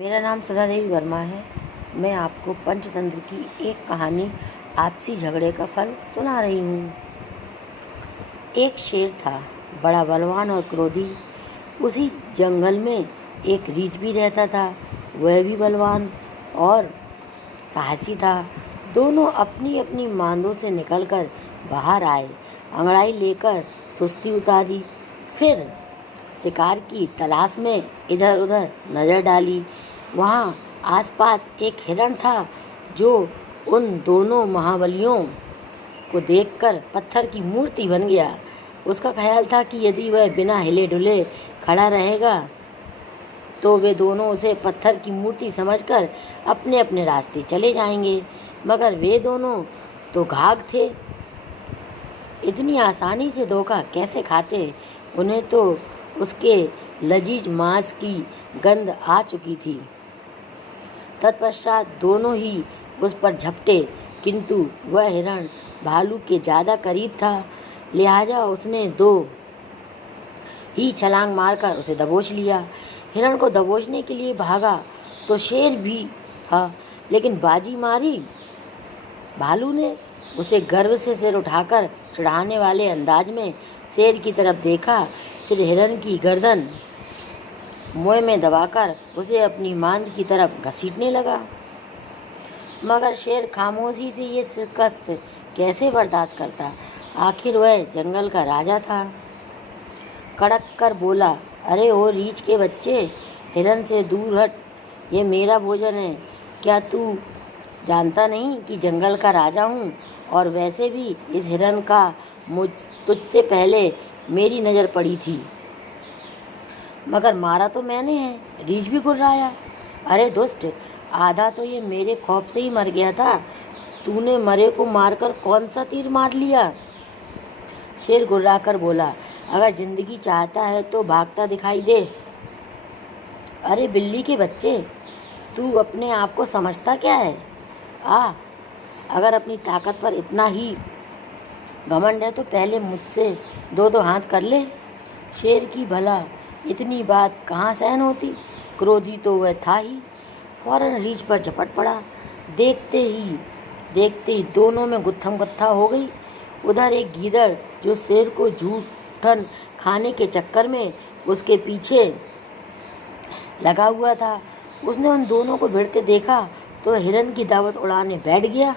मेरा नाम सुधा देवी वर्मा है। मैं आपको पंचतंत्र की एक कहानी आपसी झगड़े का फल सुना रही हूँ। एक शेर था, बड़ा बलवान और क्रोधी। उसी जंगल में एक रीछ भी रहता था। वह भी बलवान और साहसी था। दोनों अपनी अपनी मांदों से निकलकर बाहर आए, अंगड़ाई लेकर सुस्ती उतारी, फिर शिकार की तलाश में इधर उधर नज़र डाली। वहाँ आसपास एक हिरण था जो उन दोनों महाबलियों को देखकर पत्थर की मूर्ति बन गया। उसका ख्याल था कि यदि वह बिना हिले डुले खड़ा रहेगा तो वे दोनों उसे पत्थर की मूर्ति समझकर अपने अपने रास्ते चले जाएंगे। मगर वे दोनों तो घाघ थे, इतनी आसानी से धोखा कैसे खाते। उन्हें तो उसके लजीज मांस की गंध आ चुकी थी। तत्पश्चात दोनों ही उस पर झपटे, किंतु वह हिरण भालू के ज़्यादा करीब था, लिहाजा उसने दो ही छलांग मारकर उसे दबोच लिया। हिरण को दबोचने के लिए भागा तो शेर भी था, लेकिन बाजी मारी भालू ने। उसे गर्व से सिर उठाकर चढ़ाने वाले अंदाज में शेर की तरफ देखा, फिर हिरण की गर्दन मुँह में दबाकर उसे अपनी मांद की तरफ घसीटने लगा। मगर शेर खामोशी से ये शिकस्त कैसे बर्दाश्त करता। आखिर वह जंगल का राजा था। कड़क कर बोला, अरे ओ रीछ के बच्चे, हिरण से दूर हट, ये मेरा भोजन है। क्या तू जानता नहीं कि जंगल का राजा हूँ? और वैसे भी इस हिरण का तुझसे पहले मेरी नज़र पड़ी थी, मगर मारा तो मैंने है। रीछ भी गुर्राया, अरे दुष्ट, आधा तो ये मेरे खौफ से ही मर गया था। तूने मरे को मारकर कौन सा तीर मार लिया? शेर गुर्राकर बोला, अगर जिंदगी चाहता है तो भागता दिखाई दे। अरे बिल्ली के बच्चे, तू अपने आप को समझता क्या है? अगर अपनी ताकत पर इतना ही घमंड है तो पहले मुझसे दो दो हाथ कर ले। शेर की भला इतनी बात कहाँ सहन होती। क्रोधी तो वह था ही। फौरन रीछ पर झपट पड़ा। देखते ही दोनों में गुत्थम गुत्था हो गई। उधर एक गीदड़ जो शेर को जूठन खाने के चक्कर में उसके पीछे लगा हुआ था, उसने उन दोनों को भिड़ते देखा तो हिरण की दावत उड़ाने बैठ गया।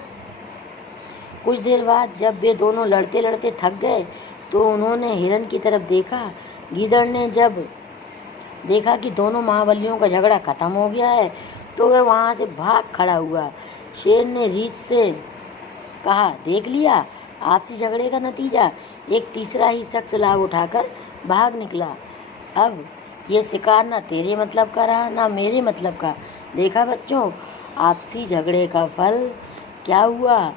कुछ देर बाद जब वे दोनों लड़ते लड़ते थक गए तो उन्होंने हिरण की तरफ देखा। गीदड़ ने जब देखा कि दोनों महाबलियों का झगड़ा खत्म हो गया है तो वह वहाँ से भाग खड़ा हुआ। शेर ने रीछ से कहा, देख लिया आपसी झगड़े का नतीजा। एक तीसरा ही शख्स लाभ उठाकर भाग निकला। अब ये शिकार ना तेरे मतलब का रहा ना मेरे मतलब का। देखा बच्चों, आपसी झगड़े का फल क्या हुआ।